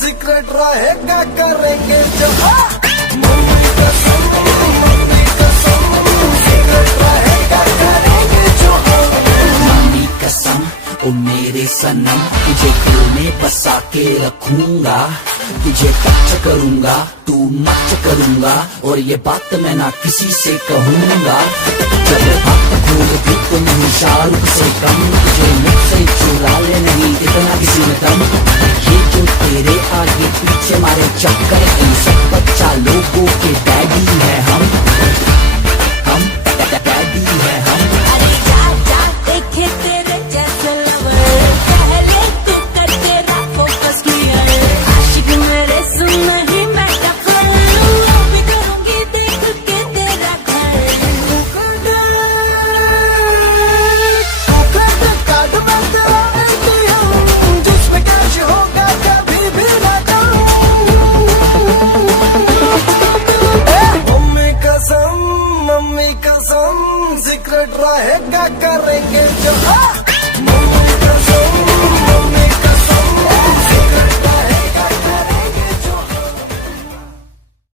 Secret रहेगा करेंगे जो मम्मी कसम सीक्रेट रहेगा करेंगे जो मम्मी कसम ओ मेरे सनम, तुझे दिल में बसा के रखूंगा, तुझे टच करूंगा, तू मच करूंगा, और ये बात मैं ना किसी से कहूंगा। जब बात खोल दी